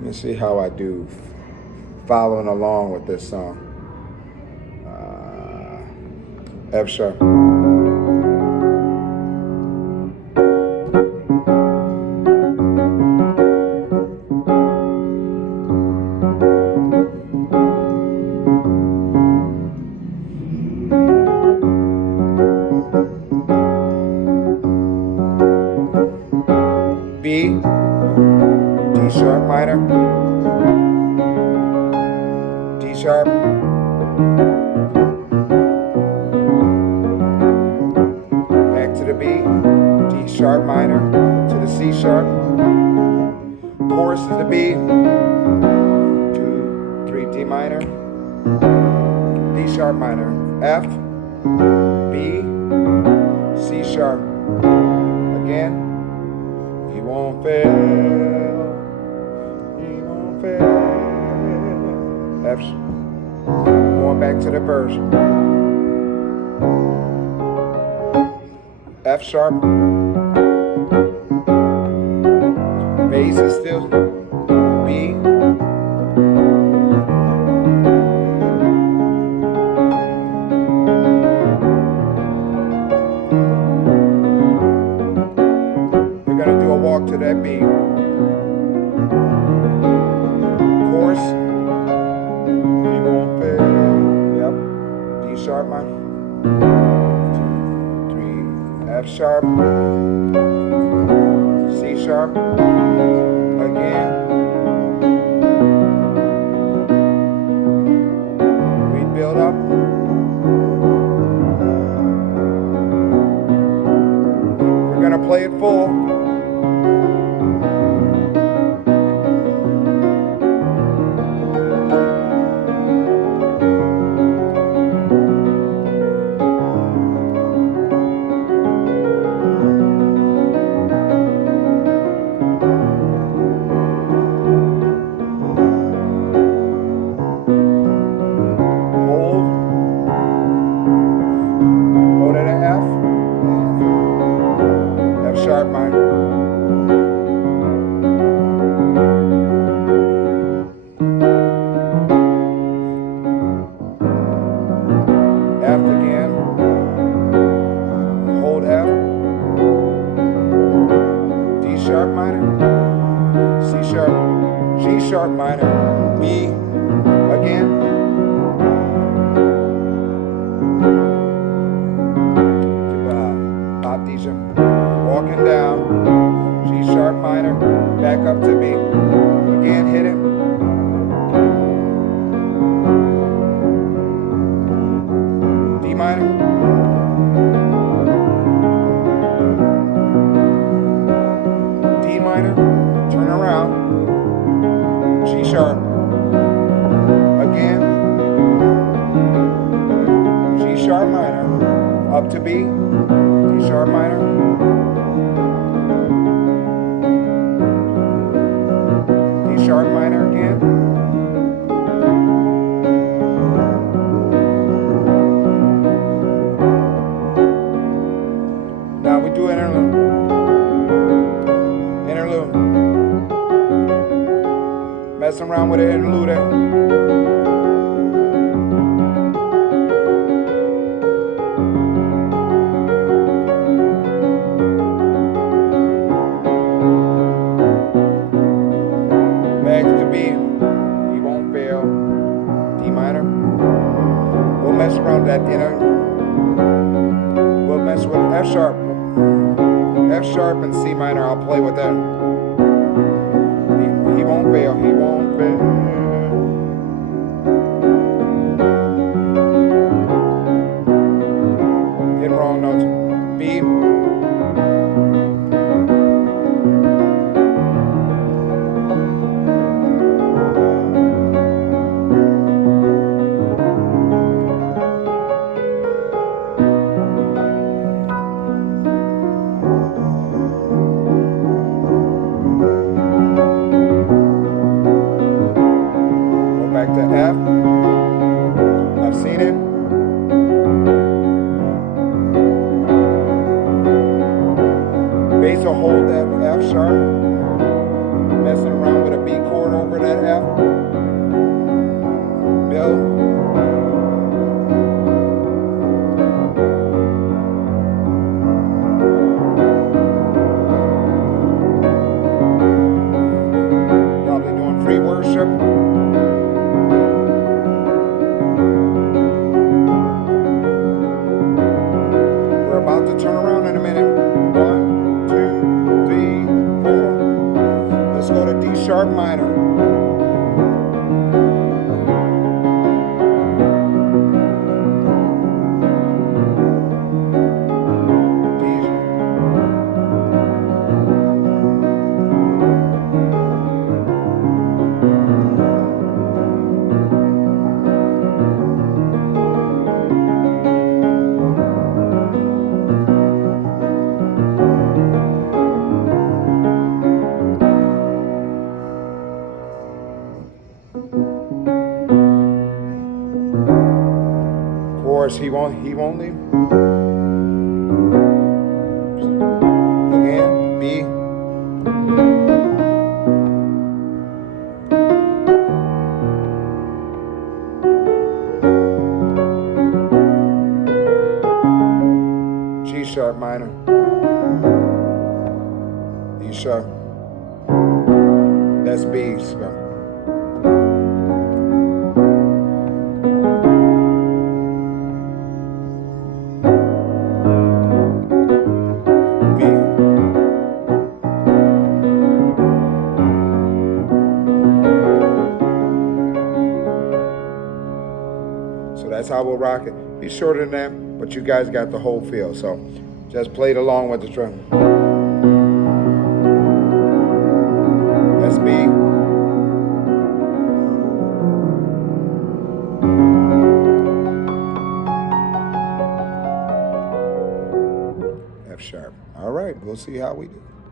Let me see how I do following along with this song. F sharp. B, D sharp minor, D sharp, back to the B, D sharp minor, to the C sharp, chorus is the B, 2, 3, D minor, D sharp minor, F, B, C sharp, again, he won't fail, he won't fail, F, going back to the verse, F sharp, bass is still B, we're gonna do a walk to that B, chorus, he won't fail, yep, D sharp minor, 2, 3, F sharp, C sharp, again, we build up, we're gonna play it full, sharp minor, F again, hold F, D sharp minor, C sharp, G sharp minor, B again, pop D sharp. Walking down, G sharp minor, back up to B, again hit it, D minor, D minor, turn around, G sharp, again, G sharp minor, up to B, D sharp minor, sharp minor again, now we do interlude, messing around with the interlude there. We'll mess around that we'll mess with F sharp and C minor, I'll play with that. He won't fail, he won't fail. Hitting wrong notes. B. Let's go to D sharp minor. Chorus, he won't leave. Again, B. G sharp minor. E sharp. That's B. So that's how we'll rock it. Be shorter than that, but you guys got the whole feel. So just play it along with the drum. That's B. F sharp. All right, we'll see how we do.